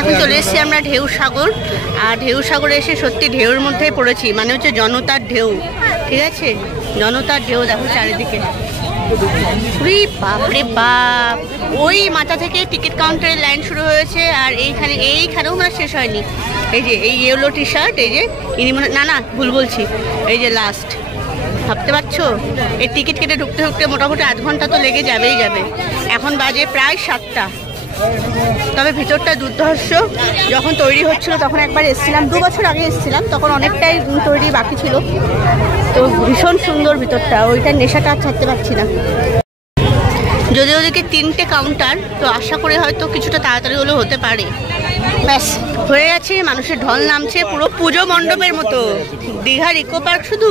এখন চলে এসেছি আমরা ঢেউ সাগর। আর ঢেউ সাগরে এসে সত্যি ঢেউর মধ্যেই পড়েছি, মানে হচ্ছে জনতার ঢেউ। ঠিক আছে, জনতার ঢেউ দেখো চারিদিকে। বাপরে বাপ, ওই মাথা থেকে টিকিট কাউন্টারের লাইন শুরু হয়েছে। আর এইখানেও মানে শেষ হয়নি। এই যে এই ইয়েলো টি শার্ট, এই যে ইনি মনে, না ভুল বলছি, এই যে লাস্ট। ভাবতে পারছো এই টিকিট কেটে ঢুকতে ঢুকতে মোটামুটি 8 ঘন্টা তো লেগে যাবে। এখন বাজে প্রায় 7টা। তবে ভিতরটা দুর্ধর্ষ। যখন তৈরি হচ্ছিল তখন একবার এসেছিলাম, 2 বছর আগে এসেছিলাম, তখন অনেকটাই তৈরি বাকি ছিল। তো ভীষণ সুন্দর ভিতরটা, ওইটার নেশাটা আর ছাড়তে পারছি না। যদি ওদিকে 3টে কাউন্টার, তো আশা করে হয়তো কিছুটা তাড়াতাড়ি হলেও হতে পারে। ব্যাস হয়ে গেছে, মানুষের ঢল নামছে পুরো পুজো মণ্ডপের মতো। দীঘার ইকো পার্ক শুধু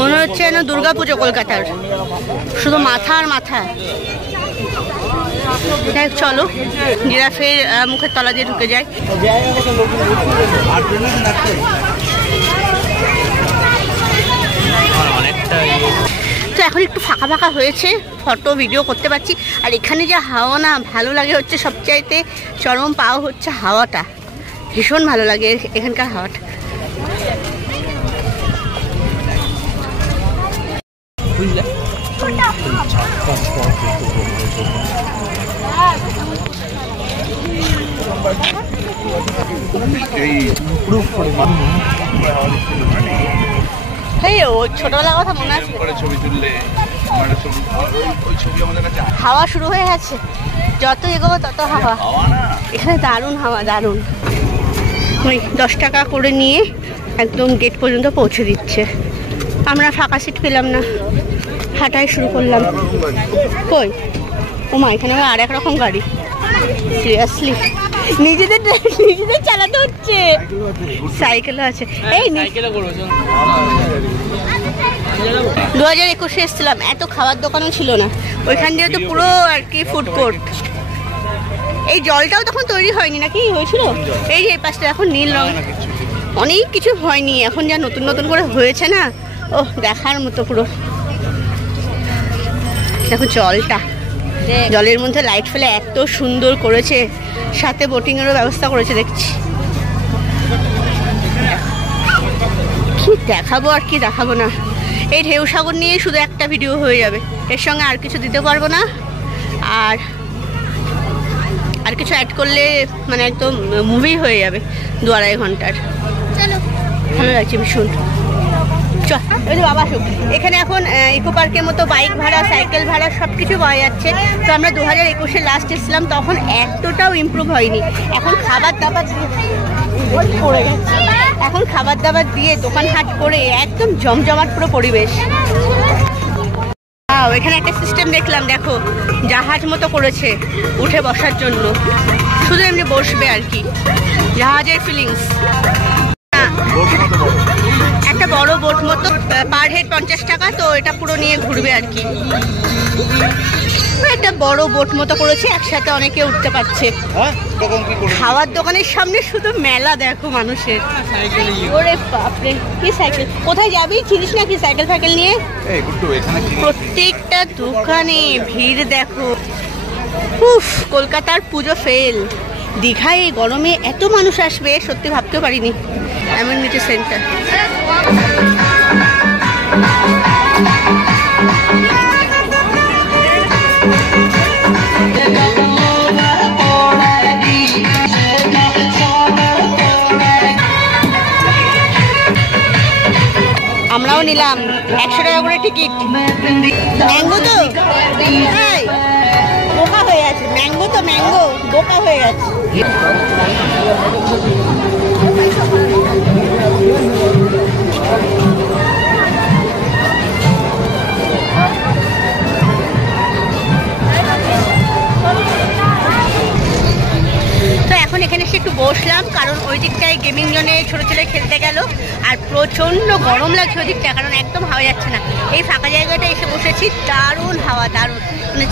মনে হচ্ছে যেন দুর্গা পুজো কলকাতার, শুধু মাথা আর মাথা। চলো জিরাফের মুখের তলা দিয়ে ঢুকে যায়। তো এখন একটু ফাঁকা ফাঁকা হয়েছে, ফটো ভিডিও করতে পারছি। আর এখানে যে হাওয়া না ভালো লাগে হচ্ছে, সবচাইতে চরম পাওয়া হচ্ছে হাওয়াটা। ভীষণ ভালো লাগে এখানকার হাওয়াটা। ছোটবেলার কথা মনে আছে, হাওয়া শুরু হয়ে গেছে। যত এগোবো তত হাওয়া। এখানে দারুণ হাওয়া, দারুণ। 10 টাকা করে নিয়ে একদম গেট পর্যন্ত পৌঁছে দিচ্ছে। আমরা ফাঁকা সিট পেলাম না, হাঁটাই শুরু করলাম। কই ওমা, এখানে আর এক রকম গাড়ি। সিরিয়াসলি নিজেদের চালাতে হচ্ছে। সাইকেলও আছে। এই 2021 এসেছিলাম, এত খাবার দোকানও ছিল না। ওইখান দিয়ে তো পুরো আর কি ফুড কোর্ট। এই জলটাও তখন তৈরি হয়নি নাকি, হয়েছিল? এই যে এই পাশটা এখন নীল রং, অনেক কিছু হয়নি। এখন যা নতুন নতুন করে হয়েছে না, ও দেখার মতো পুরো। দেখো জলটা, জলের মধ্যে লাইট ফেলে এত সুন্দর করেছে, সাথে বোটিং এরও ব্যবস্থা করেছে দেখছি। কি দেখাবো আর কি দেখাবো না। এই ঢেউ সাগর নিয়ে শুধু একটা ভিডিও হয়ে যাবে, এর সঙ্গে আর কিছু দিতে পারবো না। আর কিছু অ্যাড করলে মানে একদম মুভি হয়ে যাবে 2-2.5 ঘন্টার। ভালো লাগছে ভীষণ। চল বাবা আসুক। এখানে এখন ইকো পার্কের মতো বাইক ভাড়া, সাইকেল ভাড়া সব কিছু পাওয়া যাচ্ছে। তো আমরা 2021-এ লাস্ট এসেছিলাম, তখন এতটাও ইমপ্রুভ হয়নি। এখন খাবার দাবার পড়ে গেছে, এখন খাবার দাবার দিয়ে দোকান হাট করে একদম জমজমাট পুরো পরিবেশ। এখানে একটা সিস্টেম দেখলাম, দেখো জাহাজ মতো করেছে উঠে বসার জন্য, শুধু এমনি বসবে আর কি, জাহাজের ফিলিংস। একটা বড় বোট মতো, পার হেড 50 টাকা। তো এটা পুরো নিয়ে ঘুরবে আর কি। একটা বড় বোট মতো করেছে, একসাথে অনেকে উঠতে পারছে। খাওয়ার দোকানের সামনে শুধু মেলা দেখো মানুষের। ওরে বাপরে, কি সাইকেল! কোথায় যাবি চিনিস নাকি সাইকেল ফাইকেল নিয়ে? প্রত্যেকটা দোকানে ভিড় দেখো। উফ, কলকাতার পুজো ফেল। দীঘায় এই গরমে এত মানুষ আসবে সত্যি ভাবতেও পারিনি। Amenity centre. আমরাও নিলাম 100 টাকা করে টিকিট। ম্যাঙ্গো তো বোকা হয়ে আছে, ম্যাঙ্গো তো ম্যাঙ্গো বোকা হয়ে গেছে। তো এখন এখানে এসে একটু বসলাম, কারণ ওই দিকটায় গেমিং জোনে ছোট ছেলে খেলতে গেল। আর প্রচন্ড গরম লাগছে ওই দিকটা, কারণ একদম হাওয়া যাচ্ছে না। এই ফাঁকা জায়গাটা এসে বসেছি, দারুণ হাওয়া, দারুণ। মানে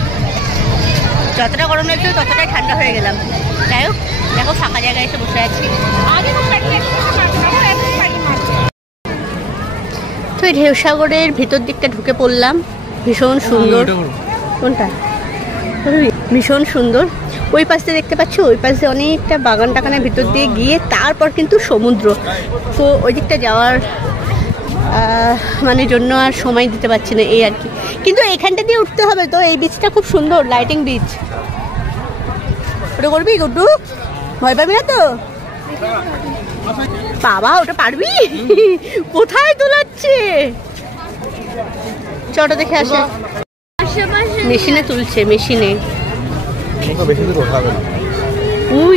যতটা গরম লাগছিল ততটাই ঠান্ডা হয়ে গেলাম। যাই হোক, দেখো ফাঁকা জায়গায় এসে বসে আছি। তো এই ঢেউ সাগরের ভিতর দিকটা ঢুকে পড়লাম। ভীষণ সুন্দর। কোনটা? ভীষণ সুন্দর, ওই পাশে দেখতে পাচ্ছ, ওই পাশে অনেকটা বাগান টাগানের ভিতর দিয়ে গিয়ে তারপর কিন্তু সমুদ্র। তো ওই দিকটা যাওয়ার মানে জন্য আর সময় দিতে পারছি না, এই আর কি। কিন্তু এখানটা দিয়ে উঠতে হবে তো, এই বিচটা খুব সুন্দর, লাইটিং বিচ। ওটা করবি গুড্ডু? ভয় পাবি না তো? বাবা ওটা পারবি? কোথায় তোলাচ্ছে? চটা দেখে আসে। মেশিনে তুলছে, মেশিনে। উই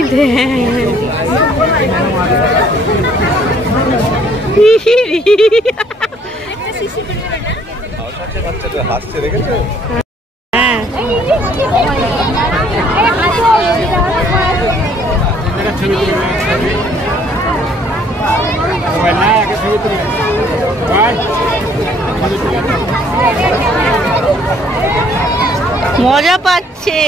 মজা পাচ্ছে।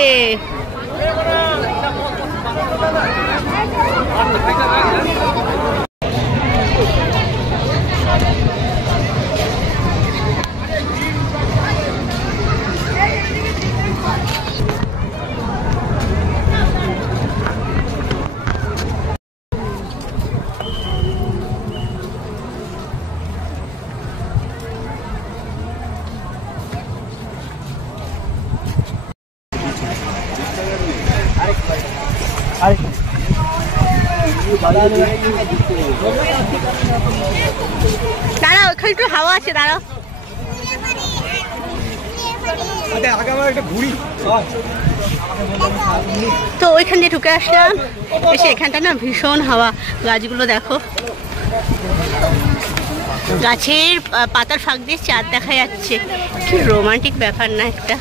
দাঁড়াও, ওখানে একটু হাওয়া আছে, দাঁড়াও। তো ওইখান দিয়ে ঢুকে আসলাম, এসে এখানটা না ভীষণ হাওয়া। গাছগুলো দেখো, গাছের পাতার ফাঁক দিয়ে চাঁদ দেখা যাচ্ছে। কি রোমান্টিক ব্যাপার না একটা?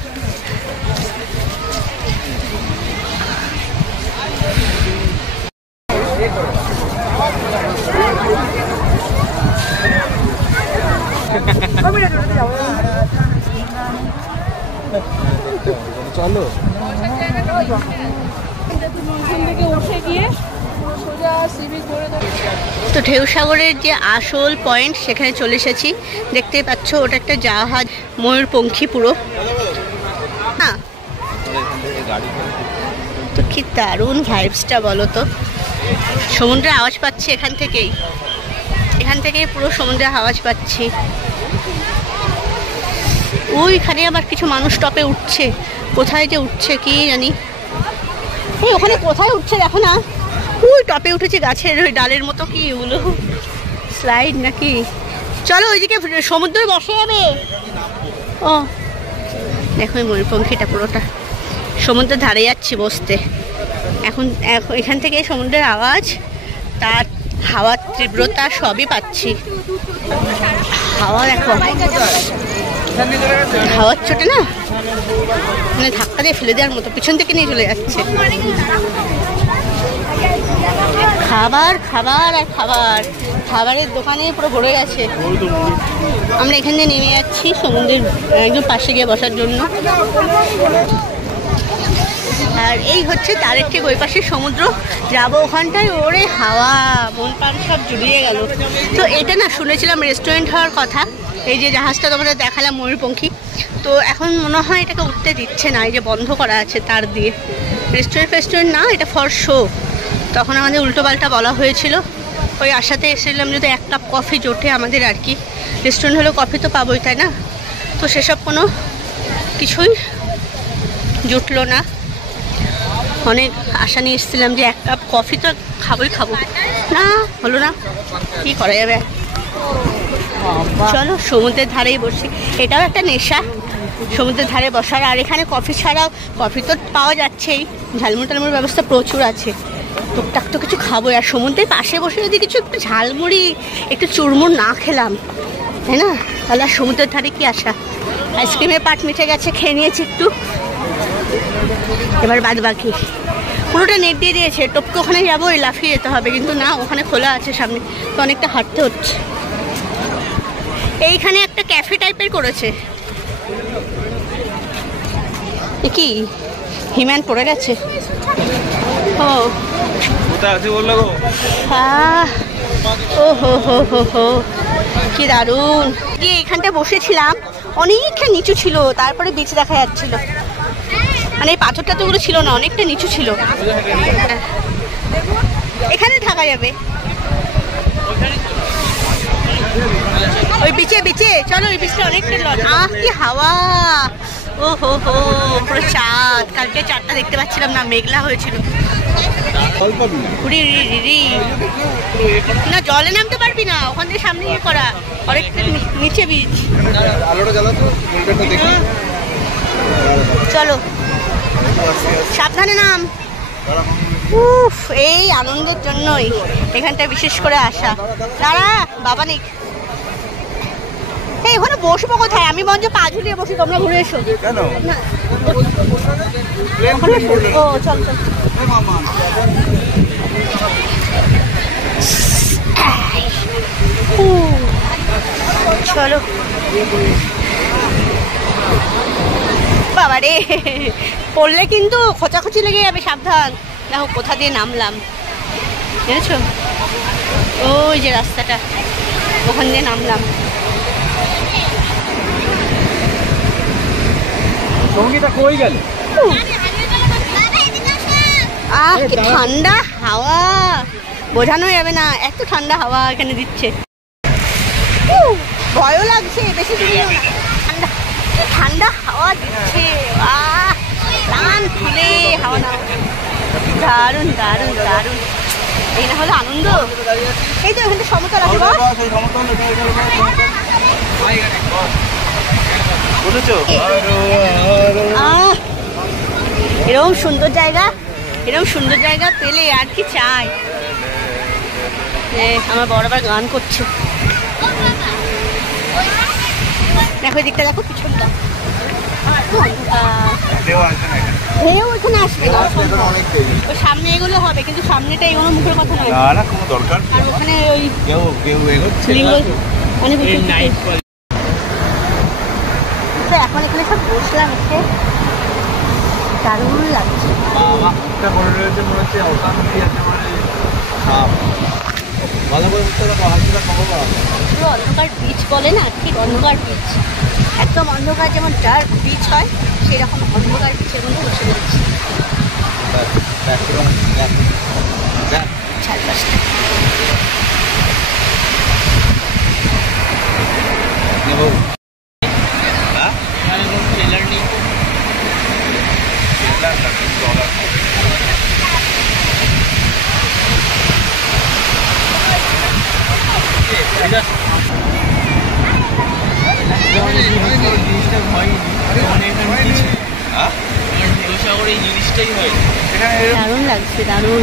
চলো তো ঢেউসাগরের যে আসল পয়েন্ট সেখানে চলে এসেছি। দেখতেই পাচ্ছ ওটা একটা জাহাজ, ময়ূরপঙ্খী পুরো। হ্যাঁ, তো কি দারুণ ভাইবসটা বলো তো। সমুদ্রের আওয়াজ পাচ্ছি এখান থেকেই পুরো সমুদ্রের আওয়াজ পাচ্ছি। ওইখানে আবার কিছু মানুষ টপে উঠছে, কোথায় যে উঠছে কি জানি। এই ওখানে কোথায় উঠছে দেখো না, ওই টপে উঠেছে গাছের ওই ডালের মতো। কি ওগুলো স্লাইড নাকি? চলো ওইদিকে সমুদ্রে বসে যাবে। ও দেখো এই ময়ূরপঙ্খীটা পুরোটা সমুদ্রের ধারে যাচ্ছি বসতে। এখন এখান থেকে সমুদ্রের আওয়াজ, তার হাওয়ার তীব্রতা সবই পাচ্ছি। হাওয়া দেখো, হাওয়ার চোটে না মানে ধাক্কা দিয়ে ফেলে দেওয়ার মতো পিছন থেকে নিয়ে চলে যাচ্ছে। খাবার খাবার আর খাবার, খাবারের দোকানে পুরো ভরে গেছে। আমরা এখান দিয়ে নেমে যাচ্ছি সমুদ্রের একদম পাশে গিয়ে বসার জন্য। আর এই হচ্ছে তারের ঠিক ওই পাশে সমুদ্র, যাবো ওখানটায়। ওরে হাওয়া, মন প্রাণ সব জুড়িয়ে গেল। তো এটা না শুনেছিলাম রেস্টুরেন্ট হওয়ার কথা, এই যে জাহাজটা তোমাদের দেখালাম ময়ূরপঙ্খী। তো এখন মনে হয় এটাকে উঠতে দিচ্ছে না, এই যে বন্ধ করা আছে তার দিয়ে। রেস্টুরেন্ট না, এটা ফর শো। তখন আমাদের উল্টোপাল্টা বলা হয়েছিল। ওই আশাতে এসেছিলাম যদি এক কাপ কফি জোটে আমাদের আর কি। রেস্টুরেন্ট হলেও কফি তো পাবোই, তাই না? তো সেসব কোনো কিছুই জুটলো না। অনেক আশা নিয়ে এসেছিলাম যে এক কাপ কফি তো খাবো, না হলো না, কি করা যাবে। চলো সমুদ্রের ধারেই বসি, এটাও একটা নেশা সমুদ্রের ধারে বসার। আর এখানে কফি ছাড়াও, কফি তো পাওয়া যাচ্ছেই, ঝালমুড়ি টালমুড়ির ব্যবস্থা প্রচুর আছে। টুকটাক তো কিছু খাবো। আর সমুদ্রের পাশে বসে যদি কিছু একটু ঝালমুড়ি, একটু চুরমুর না খেলাম, তাই না? তাহলে আর সমুদ্রের ধারে কি আসা। আইসক্রিমের পাট মিঠে গেছে, খেয়ে নিয়েছি একটু। এবার বাদ বাকি পুরোটা নেট দিয়ে দিয়েছে। টপকে ওখানে যাবো, লাফিয়ে যেতে হবে, কিন্তু না, ওখানে খোলা আছে সামনে, তো অনেকটা হাঁটতে হচ্ছে। এইখানে একটা ক্যাফে টাইপের করেছে। কি হিম্যান পড়ে গেছে? ও হো হো হো হো, কি দারুণ। এখানটা বসেছিলাম, অনেকটা নিচু ছিল, তারপরে বিচ দেখা যাচ্ছিল। মানে এই পাথরটা তো ওগুলো ছিল না, অনেকটা নিচু ছিল। এখানে থাকা যাবে ওই বিচে বিচে, চলো ওই বিচটা অনেকটা লজ। কি হাওয়া, ও হো হো, পুরো চাঁদ। কালকে চাঁদটা দেখতে পাচ্ছিলাম না, মেঘলা হয়েছিল। না জলে নামতে পারবি না, ওখান থেকে সামনে ইয়ে করা, অনেকটা নিচে বিচ। চলো সাবধানে নাম। উফ, এই আনন্দের জন্যই এখানটা বিশেষ করে আসা। দাঁড়া বাবা নিক, এই ওখানে বসবো কোথায়? আমি বরঞ্চ পা ঝুলিয়ে বসি, তোমরা ঘুরে এসো। ও চল চল, চলো বাবা রে, পড়লে কিন্তু খোঁচাখুচি লেগে যাবে, সাবধান। দেখো কোথা দিয়ে নামলাম, বুঝেছো? ওই যে রাস্তাটা, ওখান দিয়ে নামলাম। কি ঠান্ডা হাওয়া, বোঝানো যাবে না, এত ঠান্ডা হাওয়া এখানে দিচ্ছে। ভয়ও লাগছে, বেশি দূরে না, ঠান্ডা ঠান্ডা হাওয়া দিচ্ছে। প্রাণ খুলে হাওয়া নাও, দারুণ দারুণ দারুণ। এই না হলো আনন্দ। এই তো এখানে সমতল আছে, এরকম সুন্দর জায়গা, এরকম সুন্দর জায়গা পেলে আর কি চাই। আমার বড় আবার গান করছে, দেখো দিকটা, দেখো পিছনটা। ঢেউ এখানে আসবে না, ওই সামনে এগুলো হবে, কিন্তু সামনেটা এগুলো মুখের কথা নয়। আর ওখানে ওই এখন এখানে সব বসলাম, এসে দারুণ লাগছে। অন্ধকার বিচ বলে না, ঠিক অন্ধকার বিচ, একদম অন্ধকার, যেমন ডার্ক বিচ হয় সেরকম অন্ধকার বিচের মধ্যে বসে রয়েছি। দারুণ লাগছে, দারুণ।